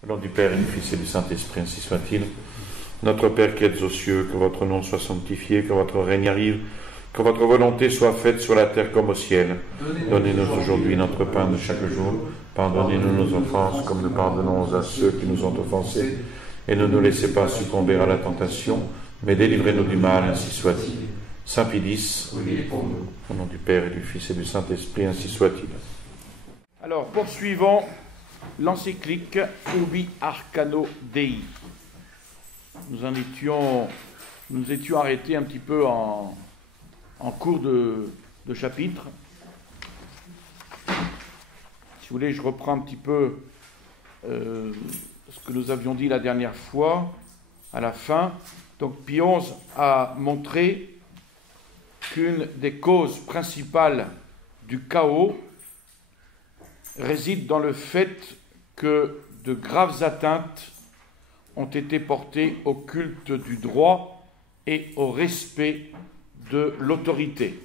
Au nom du Père et du Fils et du Saint-Esprit, ainsi soit-il. Notre Père qui êtes aux cieux, que votre nom soit sanctifié, que votre règne arrive, que votre volonté soit faite sur la terre comme au ciel. Donnez-nous aujourd'hui notre pain de chaque jour. Pardonnez-nous nos offenses, comme nous pardonnons à ceux qui nous ont offensés. Et ne nous laissez pas succomber à la tentation, mais délivrez-nous du mal, ainsi soit-il. Saint Pilice, au nom du Père et du Fils et du Saint-Esprit, ainsi soit-il. Alors, poursuivons l'encyclique Ubi Arcano Dei. Nous étions arrêtés un petit peu en cours de chapitre. Si vous voulez, je reprends un petit peu ce que nous avions dit la dernière fois, à la fin. Donc, Pie XI a montré qu'une des causes principales du chaos réside dans le fait que de graves atteintes ont été portées au culte du droit et au respect de l'autorité.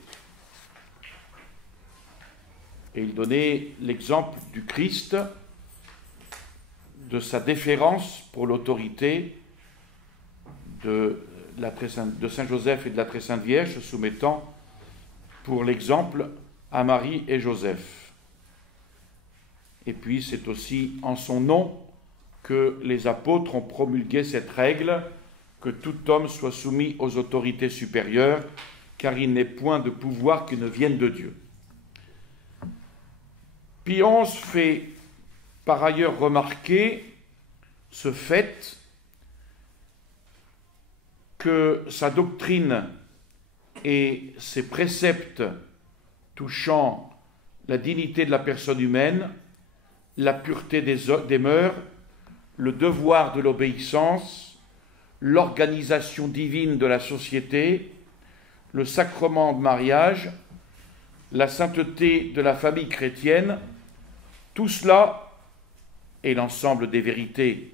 Et il donnait l'exemple du Christ, de sa déférence pour l'autorité de Saint Joseph et de la Très Sainte Vierge, se soumettant pour l'exemple à Marie et Joseph. Et puis c'est aussi en son nom que les apôtres ont promulgué cette règle, que tout homme soit soumis aux autorités supérieures, car il n'est point de pouvoir qui ne vienne de Dieu. Pie XI fait par ailleurs remarquer ce fait que sa doctrine et ses préceptes touchant la dignité de la personne humaine, la pureté des mœurs, le devoir de l'obéissance, l'organisation divine de la société, le sacrement de mariage, la sainteté de la famille chrétienne, tout cela, et l'ensemble des vérités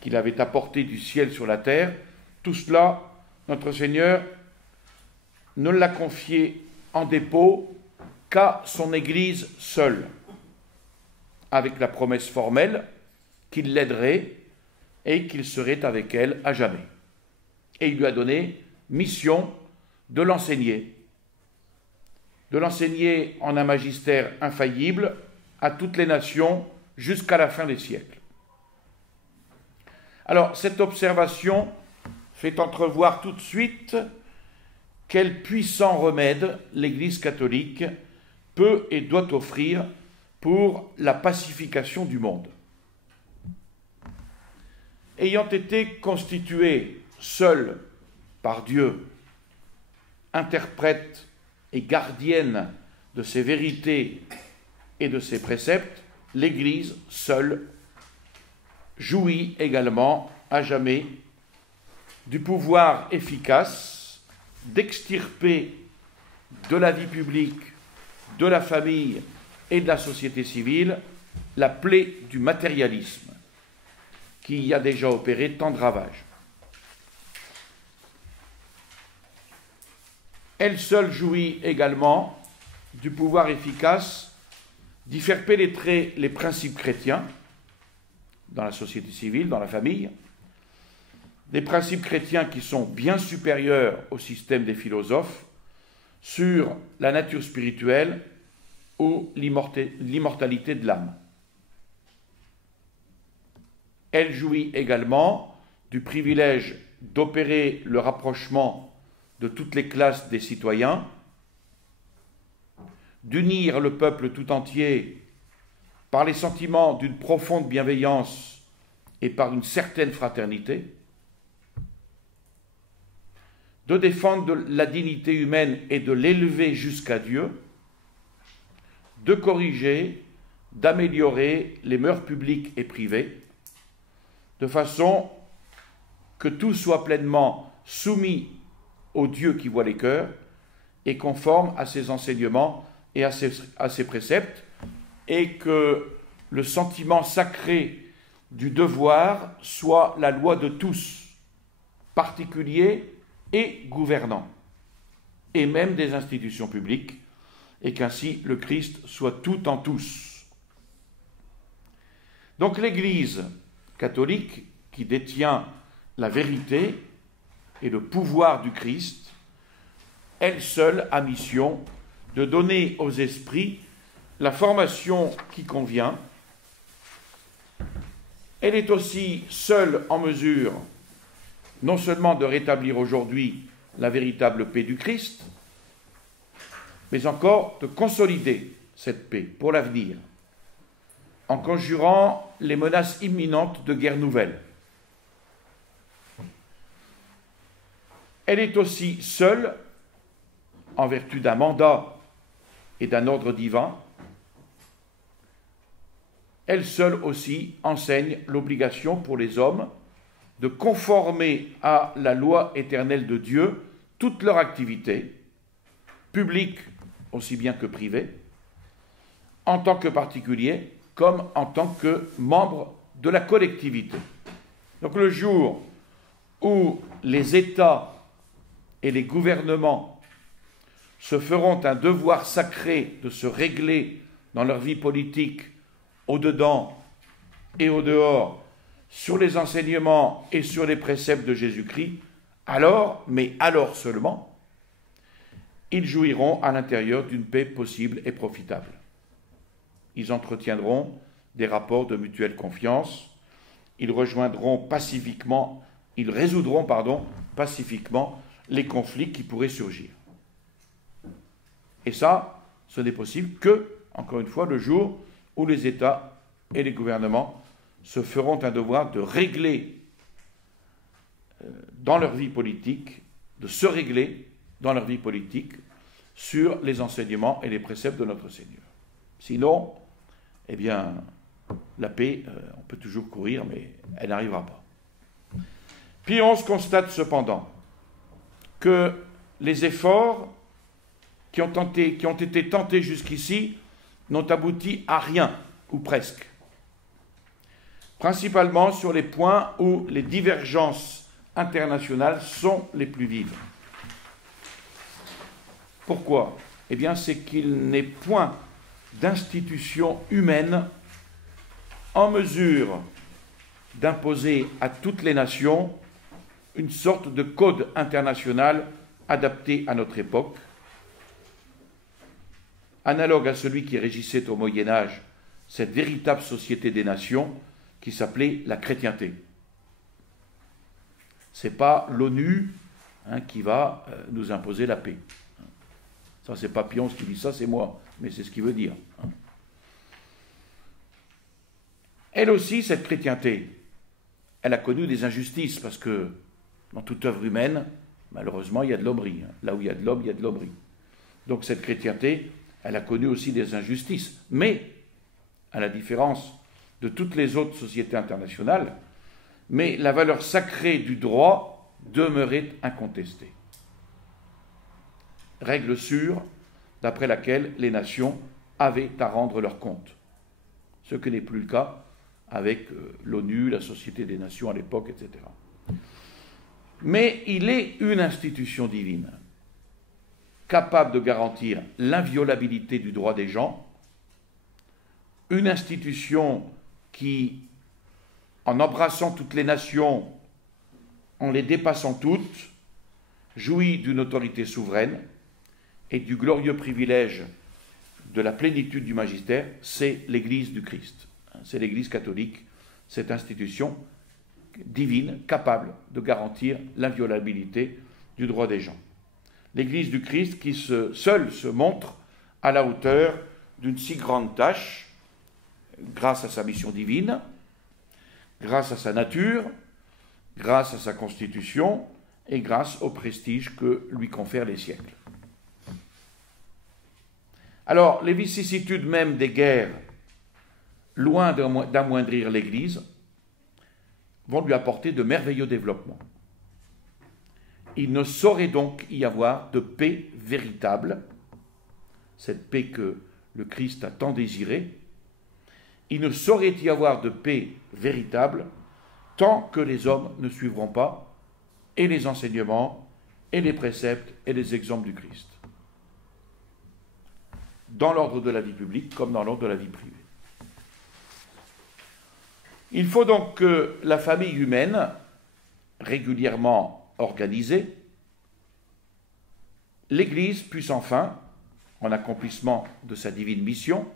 qu'il avait apportées du ciel sur la terre, tout cela, notre Seigneur ne l'a confié en dépôt qu'à son Église seule, avec la promesse formelle qu'il l'aiderait et qu'il serait avec elle à jamais. Et il lui a donné mission de l'enseigner en un magistère infaillible à toutes les nations jusqu'à la fin des siècles. Alors, cette observation fait entrevoir tout de suite quel puissant remède l'Église catholique peut et doit offrir pour la pacification du monde. Ayant été constituée seule par Dieu, interprète et gardienne de ses vérités et de ses préceptes, l'Église seule jouit également à jamais du pouvoir efficace d'extirper de la vie publique, de la famille et de la société civile la plaie du matérialisme qui y a déjà opéré tant de ravages. Elle seule jouit également du pouvoir efficace d'y faire pénétrer les principes chrétiens dans la société civile, dans la famille, des principes chrétiens qui sont bien supérieurs au système des philosophes sur la nature spirituelle ou l'immortalité de l'âme. Elle jouit également du privilège d'opérer le rapprochement de toutes les classes des citoyens, d'unir le peuple tout entier par les sentiments d'une profonde bienveillance et par une certaine fraternité, de défendre la dignité humaine et de l'élever jusqu'à Dieu, de corriger, d'améliorer les mœurs publiques et privées, de façon que tout soit pleinement soumis au Dieu qui voit les cœurs et conforme à ses enseignements et à ses préceptes, et que le sentiment sacré du devoir soit la loi de tous, particuliers et gouvernants, et même des institutions publiques, et qu'ainsi le Christ soit tout en tous. Donc l'Église catholique qui détient la vérité et le pouvoir du Christ, elle seule a mission de donner aux esprits la formation qui convient. Elle est aussi seule en mesure non seulement de rétablir aujourd'hui la véritable paix du Christ, mais encore de consolider cette paix pour l'avenir, en conjurant les menaces imminentes de guerre nouvelle. Elle est aussi seule, en vertu d'un mandat et d'un ordre divin, elle seule aussi enseigne l'obligation pour les hommes de conformer à la loi éternelle de Dieu toute leur activité, publique aussi bien que privée, en tant que particulier comme en tant que membre de la collectivité. Donc le jour où les États et les gouvernements se feront un devoir sacré de se régler dans leur vie politique au-dedans et au-dehors sur les enseignements et sur les préceptes de Jésus-Christ, alors, mais alors seulement, ils jouiront à l'intérieur d'une paix possible et profitable. Ils entretiendront des rapports de mutuelle confiance, ils résoudront pacifiquement les conflits qui pourraient surgir. Et ça, ce n'est possible que, encore une fois, le jour où les États et les gouvernements se feront un devoir de régler dans leur vie politique, de se régler dans leur vie politique sur les enseignements et les préceptes de notre Seigneur. Sinon, eh bien, la paix, on peut toujours courir, mais elle n'arrivera pas. Puis on se constate cependant que les efforts qui ont été tentés jusqu'ici n'ont abouti à rien, ou presque. Principalement sur les points où les divergences internationales sont les plus vives. Pourquoi ? Eh bien, c'est qu'il n'est point d'institution humaine en mesure d'imposer à toutes les nations une sorte de code international adapté à notre époque, analogue à celui qui régissait au Moyen-Âge cette véritable société des nations qui s'appelait la chrétienté. Ce n'est pas l'ONU qui va nous imposer la paix. Ça, c'est pas Pionce qui dit ça, c'est moi, mais c'est ce qu'il veut dire. Elle aussi, cette chrétienté, elle a connu des injustices, parce que dans toute œuvre humaine, malheureusement, il y a de l'homerie. Là où il y a de l'homme, il y a de l'homerie. Donc cette chrétienté, elle a connu aussi des injustices. Mais, à la différence de toutes les autres sociétés internationales, mais la valeur sacrée du droit demeurait incontestée. Règle sûre, d'après laquelle les nations avaient à rendre leur compte. Ce qui n'est plus le cas avec l'ONU, la Société des Nations à l'époque, etc. Mais il est une institution divine, capable de garantir l'inviolabilité du droit des gens, une institution qui, en embrassant toutes les nations, en les dépassant toutes, jouit d'une autorité souveraine et du glorieux privilège de la plénitude du magistère, c'est l'Église du Christ. C'est l'Église catholique, cette institution divine capable de garantir l'inviolabilité du droit des gens. L'Église du Christ qui seule se montre à la hauteur d'une si grande tâche, grâce à sa mission divine, grâce à sa nature, grâce à sa constitution et grâce au prestige que lui confèrent les siècles. Alors, les vicissitudes même des guerres, loin d'amoindrir l'Église, vont lui apporter de merveilleux développements. Il ne saurait donc y avoir de paix véritable, cette paix que le Christ a tant désirée. Il ne saurait y avoir de paix véritable tant que les hommes ne suivront pas et les enseignements, et les préceptes, et les exemples du Christ, dans l'ordre de la vie publique comme dans l'ordre de la vie privée. Il faut donc que la famille humaine, régulièrement organisée, l'Église puisse enfin, en accomplissement de sa divine mission,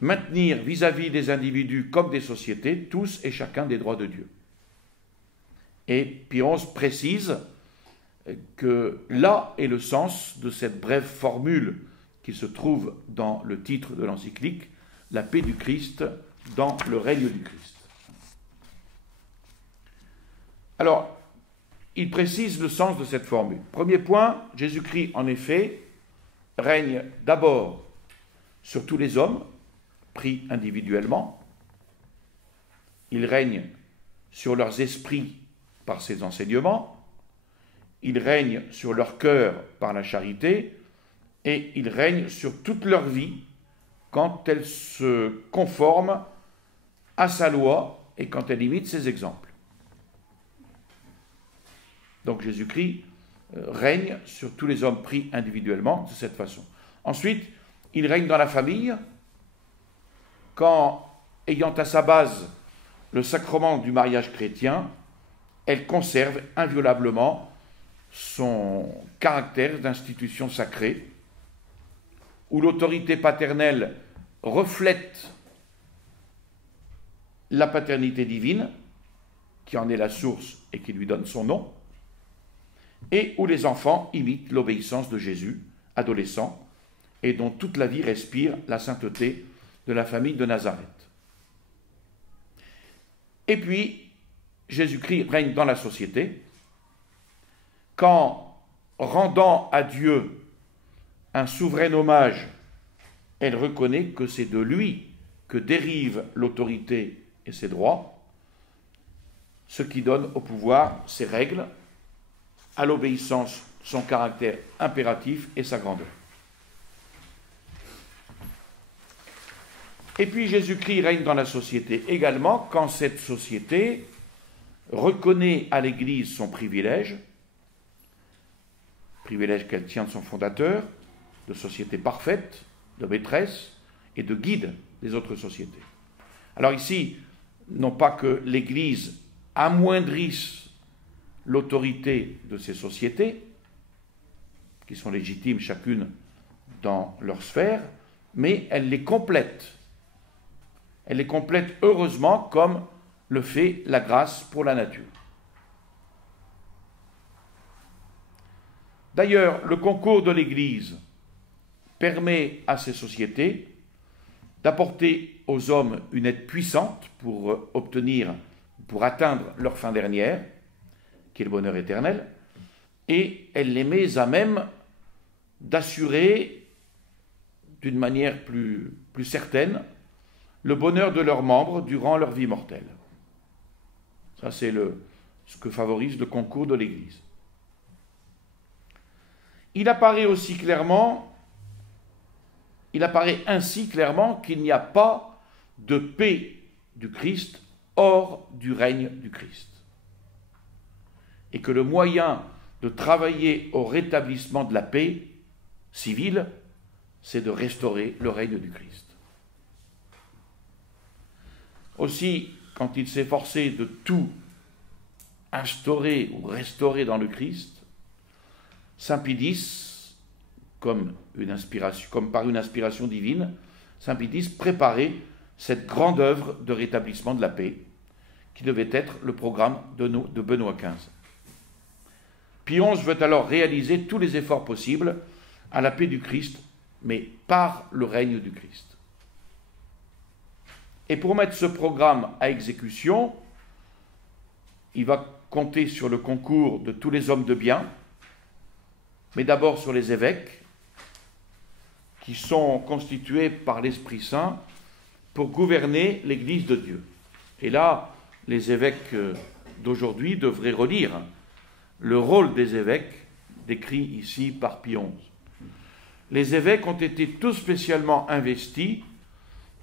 maintenir vis-à-vis des individus comme des sociétés, tous et chacun des droits de Dieu. Et Pie XI précise que là est le sens de cette brève formule qui se trouve dans le titre de l'encyclique, la paix du Christ dans le règne du Christ. Alors, il précise le sens de cette formule. Premier point, Jésus-Christ, en effet, règne d'abord sur tous les hommes, pris individuellement. Il règne sur leurs esprits par ses enseignements. Il règne sur leur cœur par la charité. Et il règne sur toute leur vie quand elle se conforme à sa loi et quand elle imite ses exemples. Donc Jésus-Christ règne sur tous les hommes pris individuellement de cette façon. Ensuite, il règne dans la famille quand, ayant à sa base le sacrement du mariage chrétien, elle conserve inviolablement son caractère d'institution sacrée, où l'autorité paternelle reflète la paternité divine, qui en est la source et qui lui donne son nom, et où les enfants imitent l'obéissance de Jésus, adolescent, et dont toute la vie respire la sainteté de la famille de Nazareth. Et puis, Jésus-Christ règne dans la société, quand, rendant à Dieu un souverain hommage, elle reconnaît que c'est de lui que dérivent l'autorité et ses droits, ce qui donne au pouvoir ses règles, à l'obéissance son caractère impératif et sa grandeur. Et puis Jésus-Christ règne dans la société également quand cette société reconnaît à l'Église son privilège qu'elle tient de son fondateur, de société parfaite, de maîtresse et de guide des autres sociétés. Alors ici, non pas que l'Église amoindrisse l'autorité de ces sociétés, qui sont légitimes chacune dans leur sphère, mais elle les complète. Elle les complète heureusement comme le fait la grâce pour la nature. D'ailleurs, le concours de l'Église permet à ces sociétés d'apporter aux hommes une aide puissante pour atteindre leur fin dernière, qui est le bonheur éternel, et elle les met à même d'assurer d'une manière plus certaine le bonheur de leurs membres durant leur vie mortelle. Ça, c'est ce que favorise le concours de l'Église. Il apparaît ainsi clairement qu'il n'y a pas de paix du Christ hors du règne du Christ. Et que le moyen de travailler au rétablissement de la paix civile, c'est de restaurer le règne du Christ. Aussi, quand il s'est efforcé de tout instaurer ou restaurer dans le Christ, Saint Pie X, comme par une inspiration divine, Saint Pie X préparait cette grande œuvre de rétablissement de la paix, qui devait être le programme de Benoît XV. Pie XI veut alors réaliser tous les efforts possibles à la paix du Christ, mais par le règne du Christ. Et pour mettre ce programme à exécution, il va compter sur le concours de tous les hommes de bien, mais d'abord sur les évêques, qui sont constitués par l'Esprit Saint pour gouverner l'Église de Dieu. Et là, les évêques d'aujourd'hui devraient relire le rôle des évêques décrit ici par Pie XI. Les évêques ont été tout spécialement investis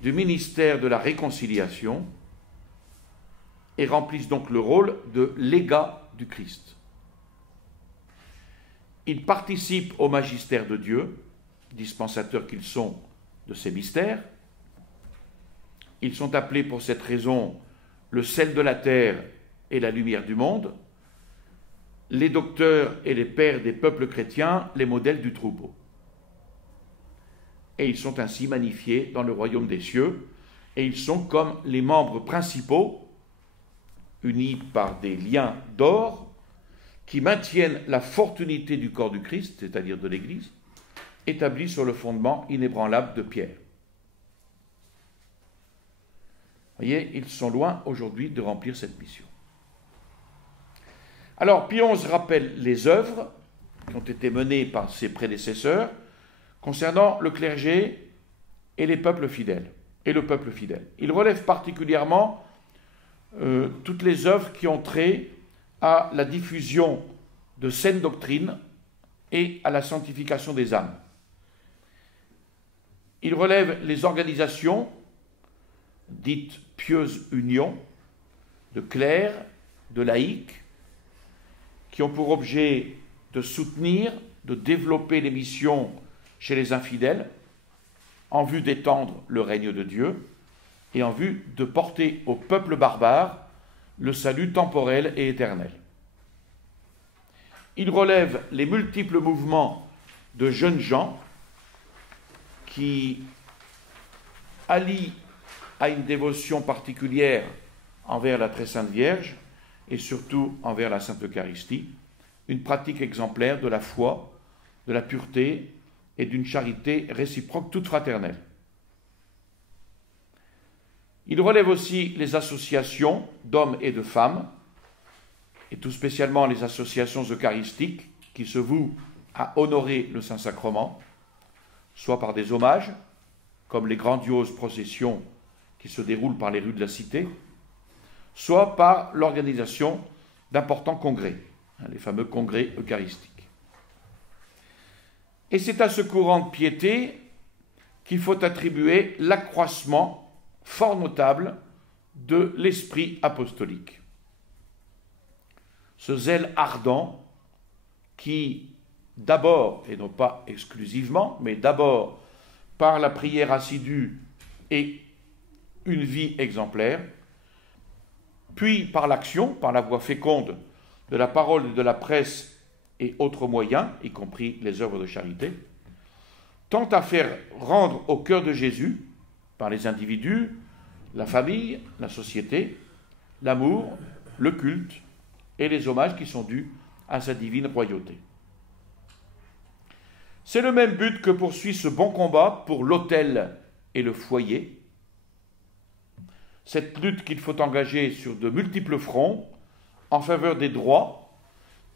du ministère de la réconciliation et remplissent donc le rôle de légat du Christ. Ils participent au magistère de Dieu, dispensateurs qu'ils sont de ces mystères, Ils sont appelés pour cette raison le sel de la terre et la lumière du monde, les docteurs et les pères des peuples chrétiens, les modèles du troupeau. Et ils sont ainsi magnifiés dans le royaume des cieux, et ils sont comme les membres principaux, unis par des liens d'or, qui maintiennent la forte unité du corps du Christ, c'est-à-dire de l'Église, établie sur le fondement inébranlable de Pierre. Vous voyez, ils sont loin aujourd'hui de remplir cette mission. Alors, Pie XI rappelle les œuvres qui ont été menées par ses prédécesseurs concernant le clergé et les peuples fidèles, et le peuple fidèle. Il relève particulièrement toutes les œuvres qui ont trait à la diffusion de saines doctrines et à la sanctification des âmes. Il relève les organisations dites pieuses unions de clercs, de laïcs, qui ont pour objet de soutenir, de développer les missions chez les infidèles, en vue d'étendre le règne de Dieu et en vue de porter au peuple barbare le salut temporel et éternel. Il relève les multiples mouvements de jeunes gens qui allient à une dévotion particulière envers la Très Sainte Vierge et surtout envers la Sainte Eucharistie, une pratique exemplaire de la foi, de la pureté et d'une charité réciproque toute fraternelle. Il relève aussi les associations d'hommes et de femmes, et tout spécialement les associations eucharistiques qui se vouent à honorer le Saint-Sacrement, soit par des hommages, comme les grandioses processions qui se déroulent par les rues de la cité, soit par l'organisation d'importants congrès, les fameux congrès eucharistiques. Et c'est à ce courant de piété qu'il faut attribuer l'accroissement fort notable de l'esprit apostolique. Ce zèle ardent qui, d'abord, et non pas exclusivement, mais d'abord par la prière assidue et une vie exemplaire, puis par l'action, par la voie féconde de la parole et de la presse et autres moyens, y compris les œuvres de charité, tend à faire rendre au cœur de Jésus, par les individus, la famille, la société, l'amour, le culte et les hommages qui sont dus à sa divine royauté. C'est le même but que poursuit ce bon combat pour l'autel et le foyer, cette lutte qu'il faut engager sur de multiples fronts en faveur des droits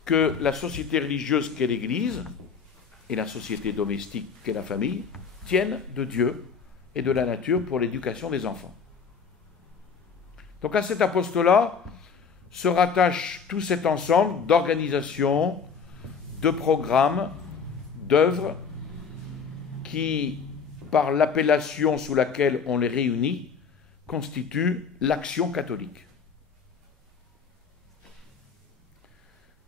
que la société religieuse qu'est l'Église et la société domestique qu'est la famille tiennent de Dieu et de la nature pour l'éducation des enfants. Donc à cet apostolat se rattache tout cet ensemble d'organisations, de programmes, d'œuvres qui, par l'appellation sous laquelle on les réunit, constituent l'action catholique.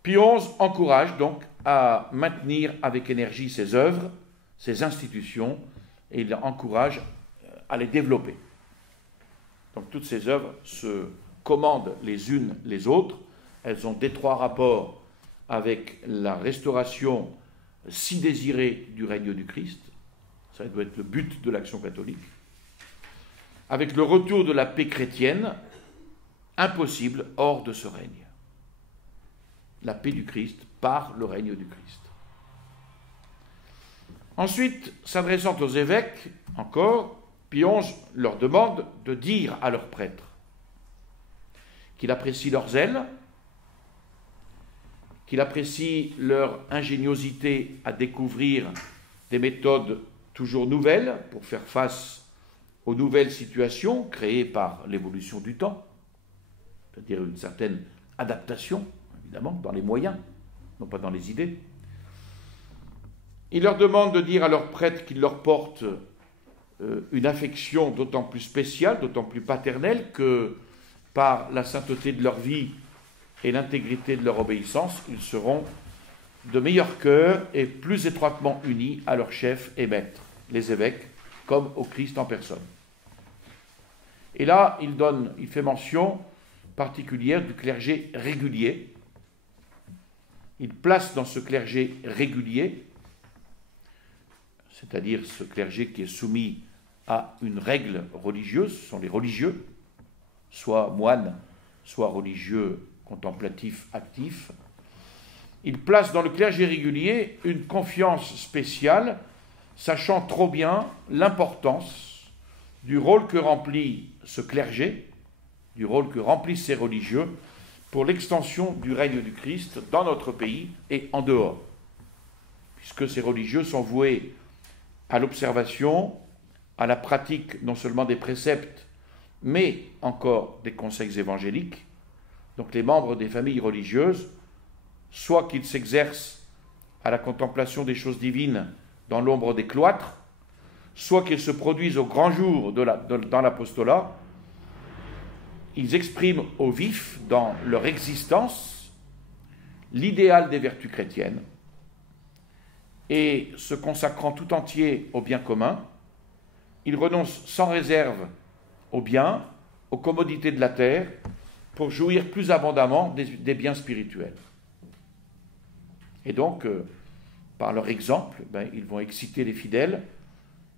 Pie XI encourage donc à maintenir avec énergie ses œuvres, ses institutions, et il encourage à les développer. Donc toutes ces œuvres se commandent les unes les autres, elles ont d'étroits rapports avec la restauration si désirée du règne du Christ, ça doit être le but de l'action catholique, avec le retour de la paix chrétienne, impossible hors de ce règne. La paix du Christ par le règne du Christ. Ensuite, s'adressant aux évêques, encore, Pie XI leur demande de dire à leurs prêtres qu'il apprécie leur zèle, qu'il apprécie leur ingéniosité à découvrir des méthodes toujours nouvelles pour faire face aux nouvelles situations créées par l'évolution du temps, c'est-à-dire une certaine adaptation, évidemment, dans les moyens, non pas dans les idées. Il leur demande de dire à leurs prêtres qu'ils leur portent une affection d'autant plus spéciale, d'autant plus paternelle que par la sainteté de leur vie et l'intégrité de leur obéissance, ils seront de meilleur cœur et plus étroitement unis à leur chef et maître, les évêques, comme au Christ en personne. Et là, il fait mention particulière du clergé régulier. Il place dans ce clergé régulier, c'est-à-dire ce clergé qui est soumis à une règle religieuse, ce sont les religieux, soit moines, soit religieux contemplatifs actifs. Il place dans le clergé régulier une confiance spéciale, sachant trop bien l'importance du rôle que remplit ce clergé, du rôle que remplissent ces religieux pour l'extension du règne du Christ dans notre pays et en dehors, puisque ces religieux sont voués à l'observation, à la pratique non seulement des préceptes, mais encore des conseils évangéliques. Donc les membres des familles religieuses, soit qu'ils s'exercent à la contemplation des choses divines dans l'ombre des cloîtres, soit qu'ils se produisent au grand jour dans l'apostolat, ils expriment au vif dans leur existence l'idéal des vertus chrétiennes et se consacrant tout entier au bien commun, ils renoncent sans réserve au bien, aux commodités de la terre, pour jouir plus abondamment des biens spirituels. Et donc, par leur exemple, ils vont exciter les fidèles,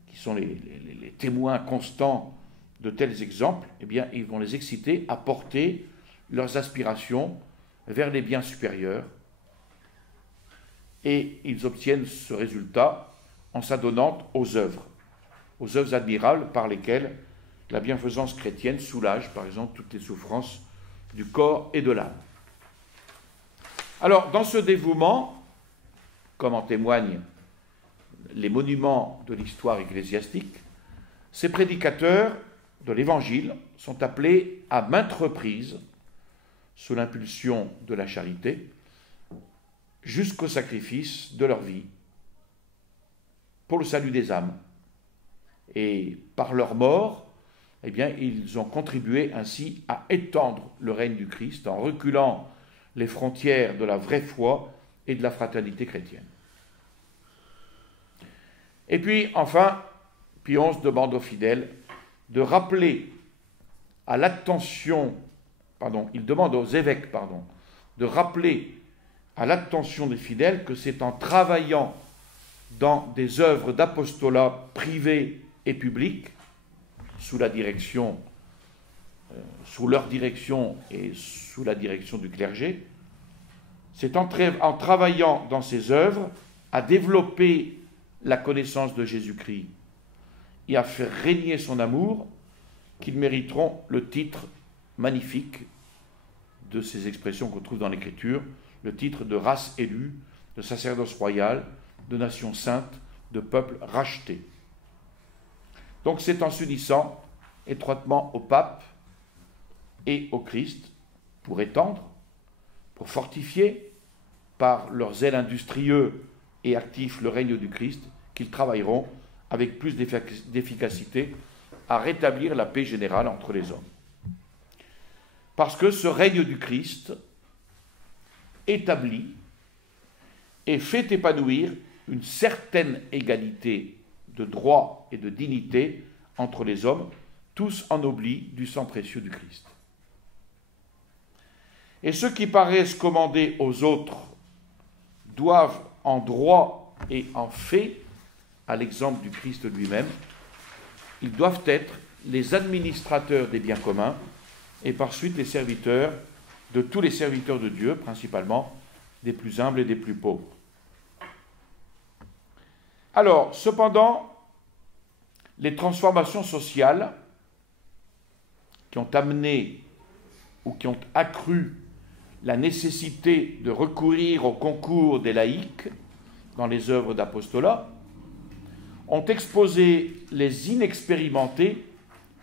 qui sont les témoins constants de tels exemples, ils vont les exciter à porter leurs aspirations vers les biens supérieurs. Et ils obtiennent ce résultat en s'adonnant aux œuvres admirables par lesquelles la bienfaisance chrétienne soulage, par exemple, toutes les souffrances du corps et de l'âme. Alors, dans ce dévouement, comme en témoignent les monuments de l'histoire ecclésiastique, ces prédicateurs de l'Évangile sont appelés à maintes reprises, sous l'impulsion de la charité, jusqu'au sacrifice de leur vie pour le salut des âmes. Et par leur mort, ils ont contribué ainsi à étendre le règne du Christ en reculant les frontières de la vraie foi et de la fraternité chrétienne. Et puis, enfin, Pie XI demande aux fidèles de rappeler à l'attention, il demande aux évêques, de rappeler à l'attention des fidèles que c'est en travaillant dans des œuvres d'apostolat privées et publiques, sous leur direction et sous la direction du clergé, c'est en travaillant dans ces œuvres à développer la connaissance de Jésus-Christ et à faire régner son amour qu'ils mériteront le titre magnifique de ces expressions qu'on trouve dans l'Écriture, le titre de race élue, de sacerdoce royal, de nation sainte, de peuple racheté. Donc c'est en s'unissant étroitement au pape et au Christ pour étendre, pour fortifier par leur zèle industrieux et actif le règne du Christ qu'ils travailleront avec plus d'efficacité à rétablir la paix générale entre les hommes. Parce que ce règne du Christ établit et fait épanouir une certaine égalité de droit et de dignité entre les hommes, tous ennoblis du sang précieux du Christ. Et ceux qui paraissent commander aux autres doivent en droit et en fait, à l'exemple du Christ lui-même, ils doivent être les administrateurs des biens communs et par suite les serviteurs de tous les serviteurs de Dieu, principalement des plus humbles et des plus pauvres. Alors, cependant, les transformations sociales qui ont amené ou qui ont accru la nécessité de recourir au concours des laïcs dans les œuvres d'apostolat ont exposé les inexpérimentés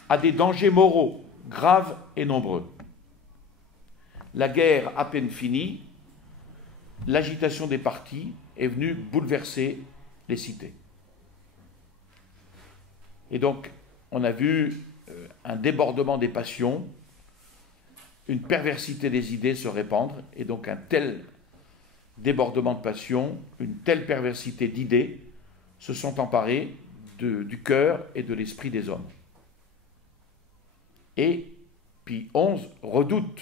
à des dangers moraux graves et nombreux. La guerre à peine finie, l'agitation des partis est venue bouleverser les cités. Et donc, on a vu un débordement des passions, une perversité des idées se répandre, et donc un tel débordement de passion, une telle perversité d'idées se sont emparés du cœur et de l'esprit des hommes. Et Pie XI redoute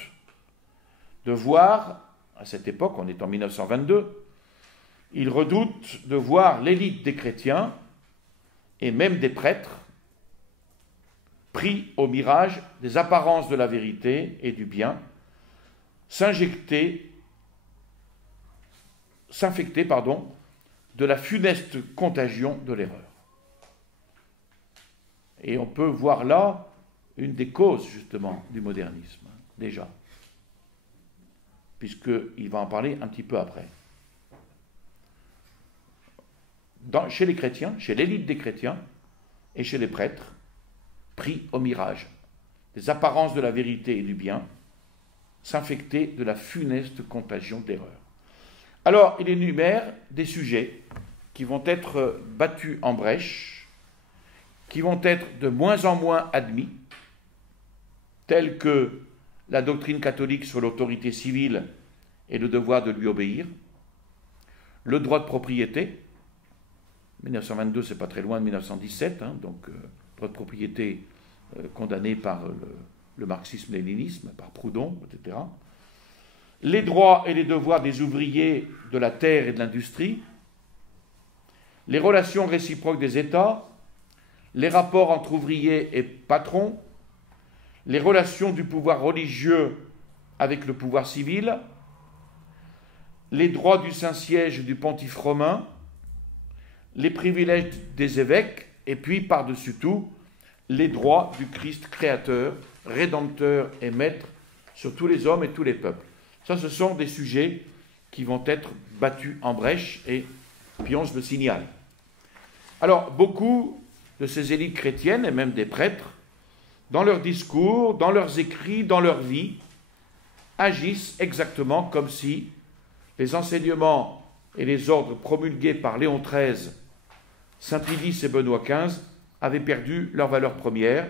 de voir, à cette époque, on est en 1922, il redoute de voir l'élite des chrétiens et même des prêtres pris au mirage des apparences de la vérité et du bien, s'infecter, de la funeste contagion de l'erreur. Et on peut voir là une des causes, justement, du modernisme, déjà, puisqu'il va en parler un petit peu après. Chez les chrétiens, chez l'élite des chrétiens et chez les prêtres, pris au mirage des apparences de la vérité et du bien, s'infecter de la funeste contagion d'erreur. Alors, il énumère des sujets qui vont être battus en brèche, qui vont être de moins en moins admis, tels que la doctrine catholique sur l'autorité civile et le devoir de lui obéir, le droit de propriété, 1922, c'est pas très loin de 1917, donc droit de propriété condamné par le marxisme-léninisme, par Proudhon, etc. Les droits et les devoirs des ouvriers de la terre et de l'industrie, les relations réciproques des États, les rapports entre ouvriers et patrons, les relations du pouvoir religieux avec le pouvoir civil, les droits du Saint-Siège et du Pontife romain, les privilèges des évêques, et puis, par-dessus tout, les droits du Christ créateur, rédempteur et maître sur tous les hommes et tous les peuples. Ça, ce sont des sujets qui vont être battus en brèche, et Pie XI le signale. Alors, beaucoup de ces élites chrétiennes, et même des prêtres, dans leurs discours, dans leurs écrits, dans leur vie, agissent exactement comme si les enseignements et les ordres promulgués par Léon XIII, Saint Pie X et Benoît XV avaient perdu leur valeur première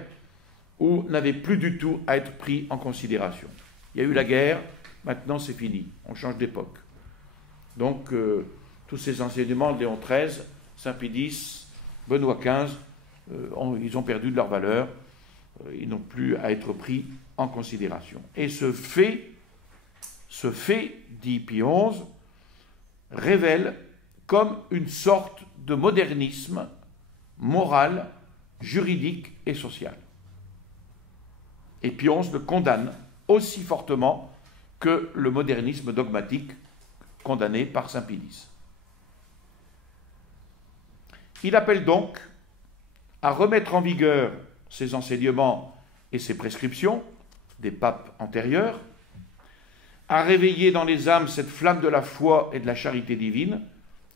ou n'avaient plus du tout à être pris en considération. Il y a eu la guerre, maintenant c'est fini, on change d'époque. Donc tous ces enseignements de Léon XIII, Saint Pie X, Benoît XV, ils ont perdu de leur valeur, ils n'ont plus à être pris en considération. Et ce fait, dit Pie XI, révèle comme une sorte de modernisme moral, juridique et social. Et Pie XI le condamne aussi fortement que le modernisme dogmatique condamné par Saint Pie X. Il appelle donc à remettre en vigueur ces enseignements et ces prescriptions des papes antérieurs, à réveiller dans les âmes cette flamme de la foi et de la charité divine,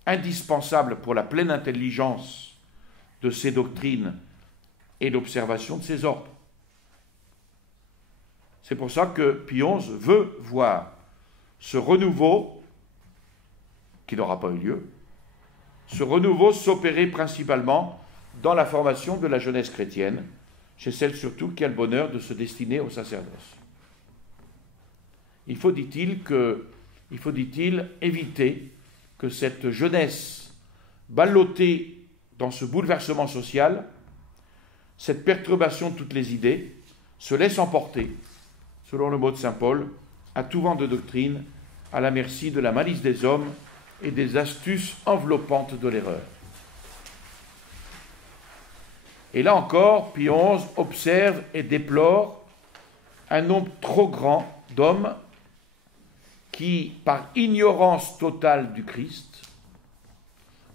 indispensable pour la pleine intelligence de ces doctrines et l'observation de ces ordres. C'est pour ça que Pie XI veut voir ce renouveau, qui n'aura pas eu lieu, ce renouveau s'opérer principalement dans la formation de la jeunesse chrétienne, chez celle surtout qui a le bonheur de se destiner au sacerdoce. Il faut, dit-il, éviter que cette jeunesse ballottée dans ce bouleversement social, cette perturbation de toutes les idées, se laisse emporter, selon le mot de saint Paul, à tout vent de doctrine, à la merci de la malice des hommes et des astuces enveloppantes de l'erreur. Et là encore, Pie XI observe et déplore un nombre trop grand d'hommes qui, par ignorance totale du Christ,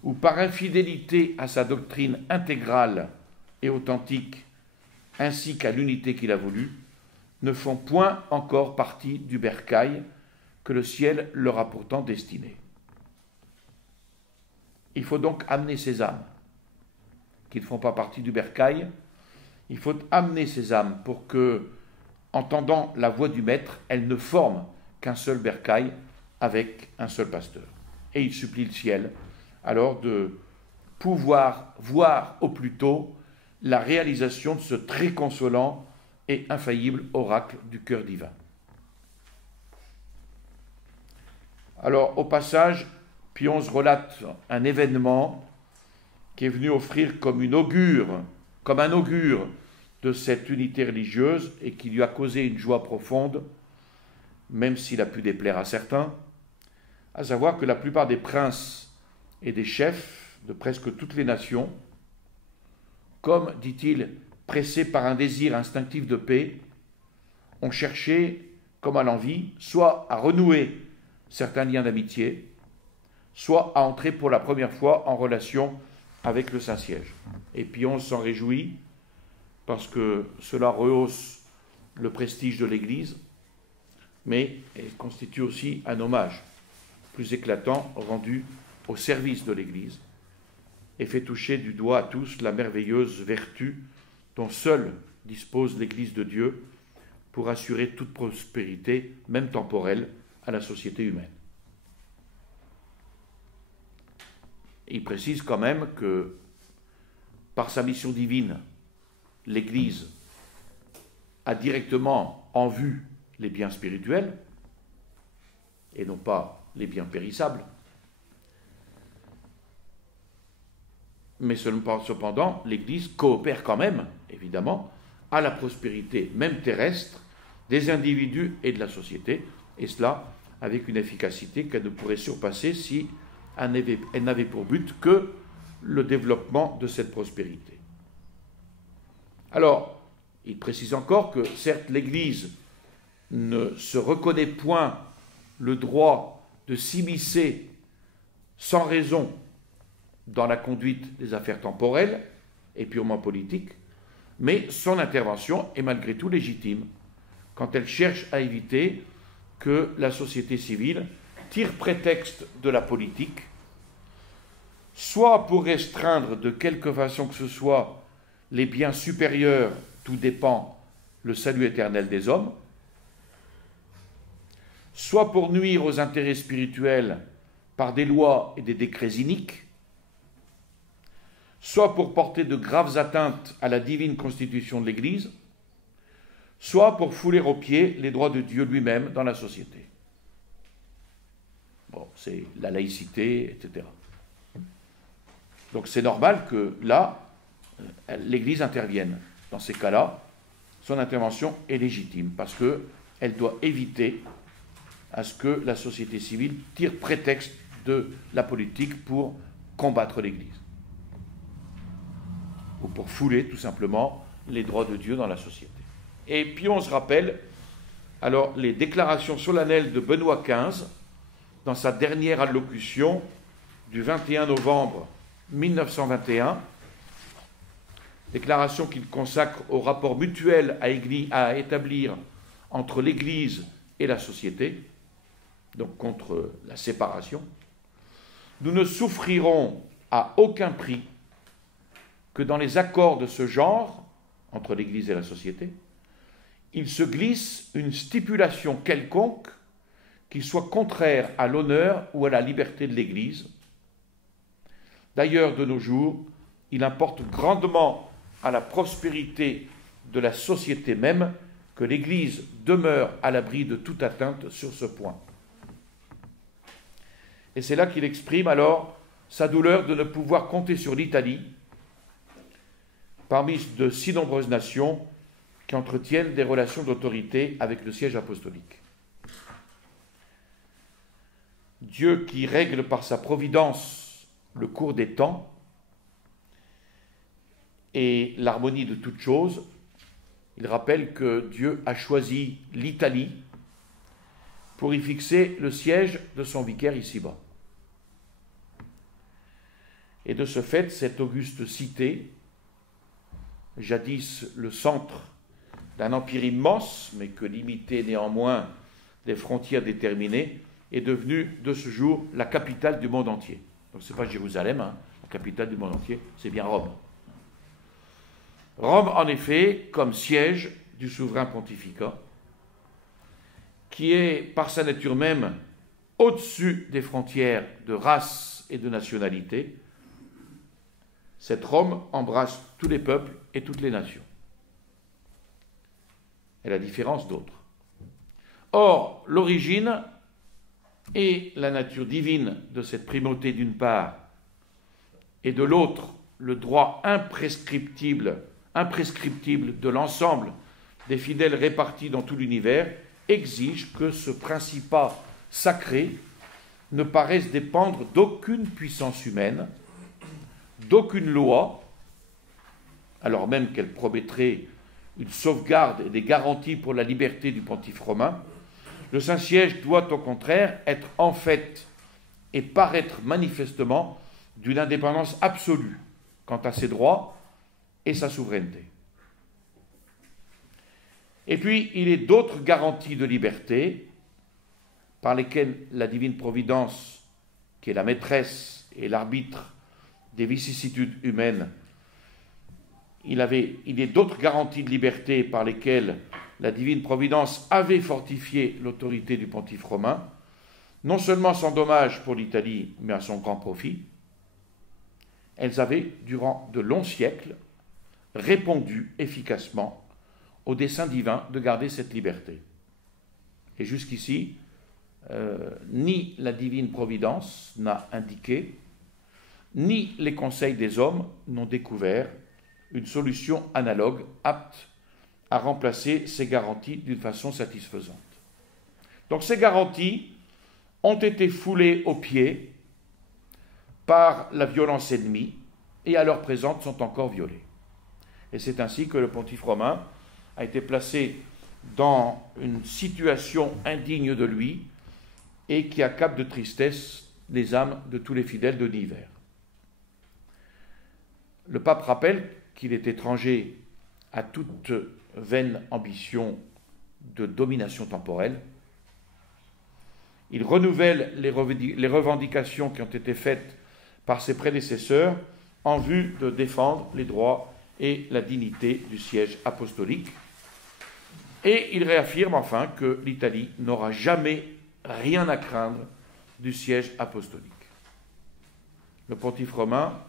ou par infidélité à sa doctrine intégrale et authentique, ainsi qu'à l'unité qu'il a voulu, ne font point encore partie du bercail que le ciel leur a pourtant destiné. Il faut donc amener ces âmes qui ne font pas partie du bercail, il faut amener ces âmes pour que, entendant la voix du Maître, elles ne forment qu'un seul bercail avec un seul pasteur. Et il supplie le ciel alors de pouvoir voir au plus tôt la réalisation de ce très consolant et infaillible oracle du cœur divin. Alors, au passage, Pie XI relate un événement qui est venu offrir comme un augure de cette unité religieuse et qui lui a causé une joie profonde, même s'il a pu déplaire à certains, à savoir que la plupart des princes et des chefs de presque toutes les nations, comme, dit-il, pressés par un désir instinctif de paix, ont cherché, comme à l'envi, soit à renouer certains liens d'amitié, soit à entrer pour la première fois en relation avec le Saint-Siège. Et Pie XI s'en réjouit parce que cela rehausse le prestige de l'Église, mais elle constitue aussi un hommage plus éclatant rendu au service de l'Église et fait toucher du doigt à tous la merveilleuse vertu dont seule dispose l'Église de Dieu pour assurer toute prospérité, même temporelle, à la société humaine. Il précise quand même que, par sa mission divine, l'Église a directement en vue les biens spirituels, et non pas les biens périssables. Mais cependant, l'Église coopère quand même, évidemment, à la prospérité, même terrestre, des individus et de la société, et cela avec une efficacité qu'elle ne pourrait surpasser si elle n'avait pour but que le développement de cette prospérité. Alors, il précise encore que, certes, l'Église ne se reconnaît point le droit de s'immiscer sans raison dans la conduite des affaires temporelles et purement politiques, mais son intervention est malgré tout légitime quand elle cherche à éviter que la société civile tire prétexte de la politique, soit pour restreindre de quelque façon que ce soit les biens supérieurs, tout dépend, le salut éternel des hommes, soit pour nuire aux intérêts spirituels par des lois et des décrets iniques, soit pour porter de graves atteintes à la divine constitution de l'Église, soit pour fouler aux pieds les droits de Dieu lui-même dans la société. Bon, c'est la laïcité, etc. Donc c'est normal que là, l'Église intervienne. Dans ces cas-là, son intervention est légitime, parce qu'elle doit éviter à ce que la société civile tire prétexte de la politique pour combattre l'Église, ou pour fouler tout simplement les droits de Dieu dans la société. Et puis on se rappelle alors les déclarations solennelles de Benoît XV dans sa dernière allocution du 21 novembre 1921, déclaration qu'il consacre au rapport mutuel à établir entre l'Église et la société, donc contre la séparation. Nous ne souffrirons à aucun prix que dans les accords de ce genre, entre l'Église et la société, il se glisse une stipulation quelconque qui soit contraire à l'honneur ou à la liberté de l'Église. D'ailleurs, de nos jours, il importe grandement à la prospérité de la société même que l'Église demeure à l'abri de toute atteinte sur ce point. Et c'est là qu'il exprime alors sa douleur de ne pouvoir compter sur l'Italie parmi de si nombreuses nations qui entretiennent des relations d'autorité avec le siège apostolique. Dieu qui règle par sa providence le cours des temps et l'harmonie de toutes choses, il rappelle que Dieu a choisi l'Italie pour y fixer le siège de son vicaire ici-bas. Et de ce fait, cette auguste cité, jadis le centre d'un empire immense, mais que limité néanmoins des frontières déterminées, est devenue de ce jour la capitale du monde entier. Donc ce n'est pas Jérusalem, la capitale du monde entier, c'est bien Rome. Rome, en effet, comme siège du souverain pontificat, qui est, par sa nature même, au-dessus des frontières de race et de nationalité. Cette Rome embrasse tous les peuples et toutes les nations, et la différence d'autres. Or, l'origine et la nature divine de cette primauté d'une part, et de l'autre, le droit imprescriptible imprescriptible de l'ensemble des fidèles répartis dans tout l'univers, exige que ce principat sacré ne paraisse dépendre d'aucune puissance humaine, d'aucune loi, alors même qu'elle promettrait une sauvegarde et des garanties pour la liberté du pontife romain. Le Saint-Siège doit au contraire être en fait et paraître manifestement d'une indépendance absolue quant à ses droits et sa souveraineté. Et puis, il est d'autres garanties de liberté par lesquelles la divine providence, qui est la maîtresse et l'arbitre des vicissitudes humaines, il est d'autres garanties de liberté par lesquelles la divine providence avait fortifié l'autorité du pontife romain, non seulement sans dommage pour l'Italie, mais à son grand profit. Elles avaient, durant de longs siècles, répondu efficacement au dessein divin de garder cette liberté. Et jusqu'ici, ni la divine providence n'a indiqué, ni les conseils des hommes n'ont découvert une solution analogue apte à remplacer ces garanties d'une façon satisfaisante. Donc ces garanties ont été foulées aux pieds par la violence ennemie et à l'heure présente sont encore violées. Et c'est ainsi que le pontife romain a été placé dans une situation indigne de lui et qui accable de tristesse les âmes de tous les fidèles de l'univers. Le pape rappelle qu'il est étranger à toute vaine ambition de domination temporelle. Il renouvelle les revendications qui ont été faites par ses prédécesseurs en vue de défendre les droits et la dignité du siège apostolique. Et il réaffirme enfin que l'Italie n'aura jamais rien à craindre du siège apostolique. Le pontife romain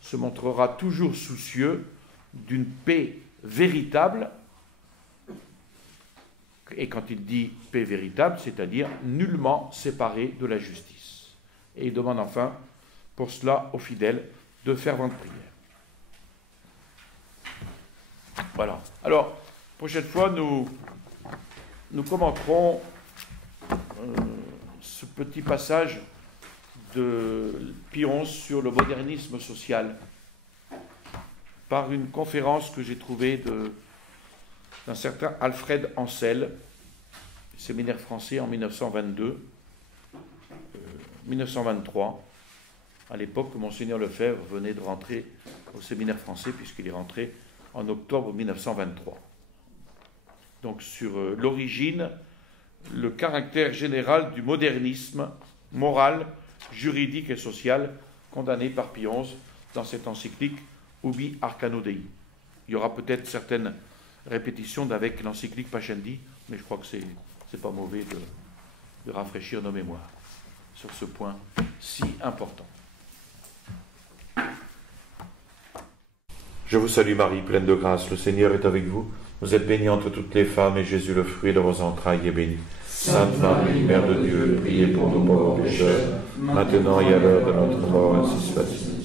se montrera toujours soucieux d'une paix véritable, et quand il dit paix véritable, c'est-à-dire nullement séparée de la justice. Et il demande enfin, pour cela, aux fidèles de ferventes prières. Voilà. Alors, prochaine fois, nous commenterons ce petit passage de Pie XI sur le modernisme social par une conférence que j'ai trouvée d'un certain Alfred Ansel, séminaire français en 1923, à l'époque où Monseigneur Lefebvre venait de rentrer au séminaire français, puisqu'il est rentré en octobre 1923. Donc sur l'origine, le caractère général du modernisme moral, juridique et social condamné par Pie XI dans cette encyclique Ubi Arcano Dei. Il y aura peut-être certaines répétitions avec l'encyclique Pascendi, mais je crois que c'est pas mauvais de rafraîchir nos mémoires sur ce point si important. Je vous salue Marie, pleine de grâce, le Seigneur est avec vous. Vous êtes bénie entre toutes les femmes, et Jésus, le fruit de vos entrailles, est béni. Sainte Marie, Mère de Dieu, priez pour nous pauvres pécheurs, maintenant et à l'heure de notre mort, ainsi soit-il.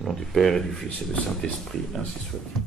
Au nom du Père et du Fils et du Saint-Esprit, ainsi soit-il.